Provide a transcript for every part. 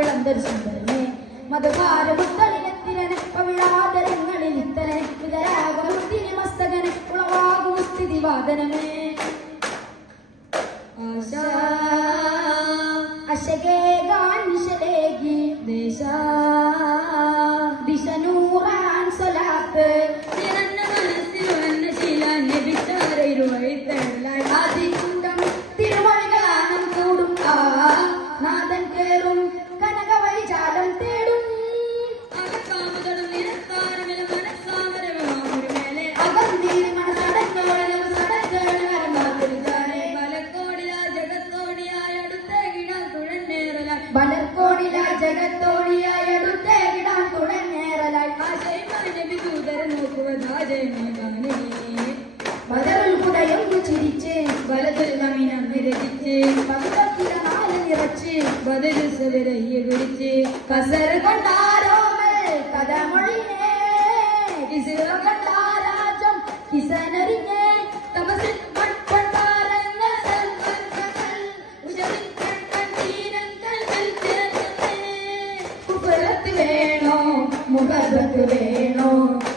വിളന്തൊരു സുന്ദരനെ മധുകാരമുത്തലിനെത്തിരനെ പവിഴാതരങ്ങളിൽ ഇത്തനെ വിതരാകുമുത്തിനി മസ്തകനെ ഉളവാകും സ്ഥിതിവാദനമേ അശകേകാൻ നിശലേകി ദേശ ദിശനൂറാൻ സ്വലാത്ത് നിറഞ്ഞ മനസ്സിൽ വന്ന ശീലാന്യ വിട്ടാരയിരുവഴിത്തലായി ആദികുണ്ടം തിരുവഴികളാനം കൂടും ആ നാദൻ കേറും കനകവഴിചാലം തേടും അകക്കാമതടും നിരത്താരമിലും മനസ്സാമരമാമൊരു മേലെ അകന്തീരി മനസ്സടക്കോളം സടക്കേടുകാരം കാത്തിരിച്ചാലേ ബലക്കോടിലാ ജഗത്തോടിയായി അടുത്തേകിടാൻ തുഴഞ്ഞേറലായി ബലക്കോടിലാ ജഗത്തോടിയായി അടുത്തേകിടാൻ തുഴഞ്ഞേറലായി ആശയമായ വിദൂതരൻ നോക്കുവതാജയമേ കാണേ ബദറുൽ ഹുദയൊന്നു ചിരിച്ച് വലതുൽ നമിനം നിരതിച്ച് പകുതത്തില നാല് നിറച്ച് ബദരു സവരയ്യ പിടിച്ച് കസർ കൊണ്ടാരോമൽ കഥമൊഴിഞ്ഞേ കിസിറ കണ്ടാരാജം കിസനറിഞ്ഞേ തപസിൽ മൺകൊണ്ടാരങ്ങൾ കുഫറത്ത് വേണോ മുഖബത്ത് വേണോ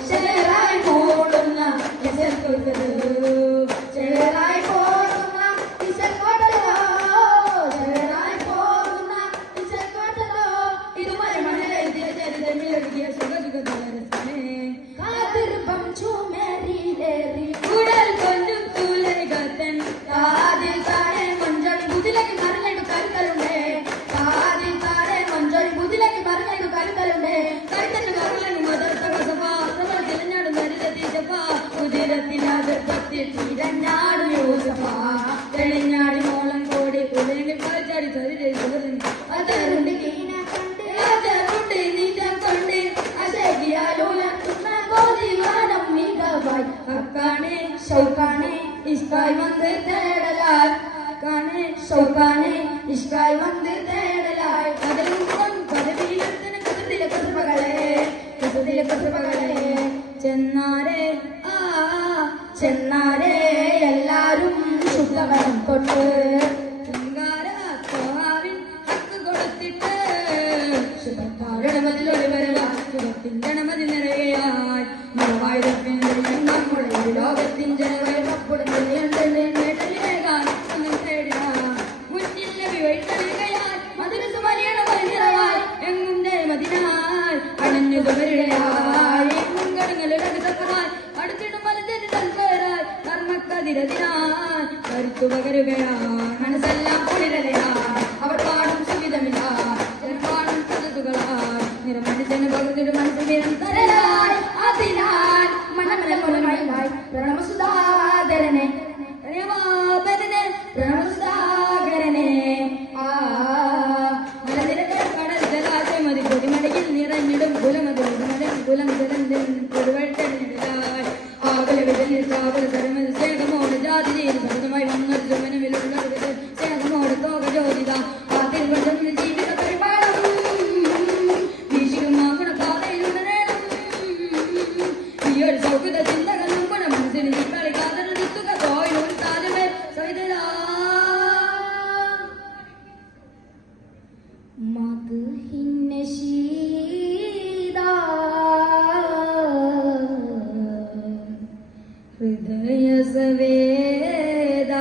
ശരായി മൂടുന്ന ചെറായി പോകുന്ന ഇസക്കോട്ടലോ ചെറായി പോകുന്ന ഇസക്കോട്ടലോ ഇതുവരെ മണലെഴുതിയ ചരിതമിലെഴുതിയ സുഖസുഖതരസമേ കാതിർപ്പം ചുമരിലേറി കുടൽ കൊഞ്ചും തൂലകത്തൻ കാതിൽ താഴെ മഞ്ചളി മുതിലക്ക് മറിഞ്ഞിട്ട് കരുതലുണ്ടേ കാതിൽ താഴെ മഞ്ചളി മുതിലക്ക് മറിഞ്ഞിട്ട് കരുതലുണ്ടേ കരുതൽ കരുളൻ മദർത്ത കസഭ സഭ തിരഞ്ഞാട് നരിതീശപ്പ കുതിരത്തിനകത്തത്തിൽ തിരഞ്ഞാടും യോസഫ തെളിഞ്ഞാടി മോളം കോടി ഉലയിൽ കളിച്ചാടി ചതിരൻ അതറുണ്ട് കീന കണ്ട് അതറുണ്ട് നീറ്റം കൊണ്ട് അശകിയാലുണർത്തുന്ന ഗോതികാനം മികവായി അക്കാണെ ഷൗക്കാണെ ഇഷ്കായി വന്ന് തേടലാൽ കാണെ ഷൗക്കാണെ ഇഷ്കായി വന്ന് തേടലാൽ അതിലും പദവിയിലെത്തിന് കസതിലെ കസബകളെ ചെന്നാരെ ചെന്നാരെ എല്ലാരും ശുദ്ധവനം തൊട്ട് ശൃംഗാരവിൻ ഹക്ക് കൊടുത്തിട്ട് ശുഭത്താരണമതിലൊരു വരവാ ശുഭത്തിൻ്റെണമതി നിറയായി നമ്മുടെ ലോകത്തിൻ ജനവയപ്പെടുന്നേകാൻ മുന്നിൽ നബി വഴിത്തരികയാൽ മതിരസ് മലയണമതി നിറവായി എങ്ങുന്നേ മതിനായി അണഞ്ഞതുവരുടെയായി മുൻകടങ്ങളിലടുത്തക്കറായി അടുത്തിടും മലഞ്ചേരി തൽപ്പേരായി കർമ്മക്കതിരതിനായി കരുത്തു പകരുകയാണ് മനസ്സെല്ലാം കുളിരലയായി അവർ പാടും സുവിധമില്ല പാടും സതുകളായി നിറമനുജന് പകുതിയുടെ മനസ്സ് നിരന്തരലായി അതിനാൽ മണമല മുലമയിലായി പ്രണമസുധാകരനെ പ്രണമസുധാകരനെ മലനിരകൾ കടൽ ജലാശയം മതി കൊടിമടയിൽ നിറഞ്ഞിടും കുലം കൊടുവട്ടനിടലായി ആകുല വിടലിൽ കാവൽ തരമത് സ്നേഹമോട് ജാതി ചെയ്ത് സഹിതമായി വന്നൊരു ചുമനമിലുള്ള സ്നേഹമോട് തോക ജ്യോതിത അതിൽ വചം ജീവിത പരിപാലം വീശിയുമാകണ പാതയിലുടനേണം ഈ ഒരു സൗഹൃദ ചിന്തകൾ നമ്മുടെ മനസ്സിന് ഈ കളിക്കാതെ നിർത്തുക തോയിലും താരമേ സഹിതരാ ഹൃദയ സവേദ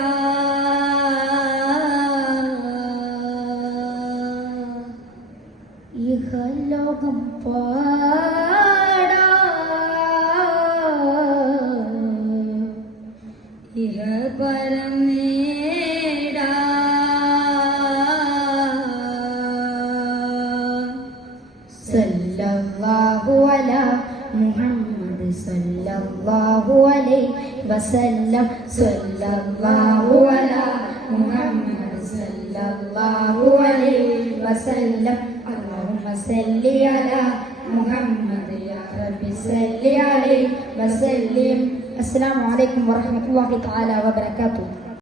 ഇഹലോകം പാടാ ഇഹ പരം നേടാ സല്ലല്ലാഹു അലാ മുഹമ്മദ് സല്ലല്ലാഹു അലൈഹി വസല്ലം സല്ലല്ലാഹു അലാ മുഹമ്മദ് സല്ലല്ലാഹു അലൈഹി വസല്ലം അല്ലാഹുമ്മ സല്ലി അലാ മുഹമ്മദ് യാ റബ്ബി സല്ലി അലൈഹി വസല്ലം. അസ്സലാമു അലൈക്കും വറഹ്മത്തുള്ളാഹി തആല വബറകാതുഹു.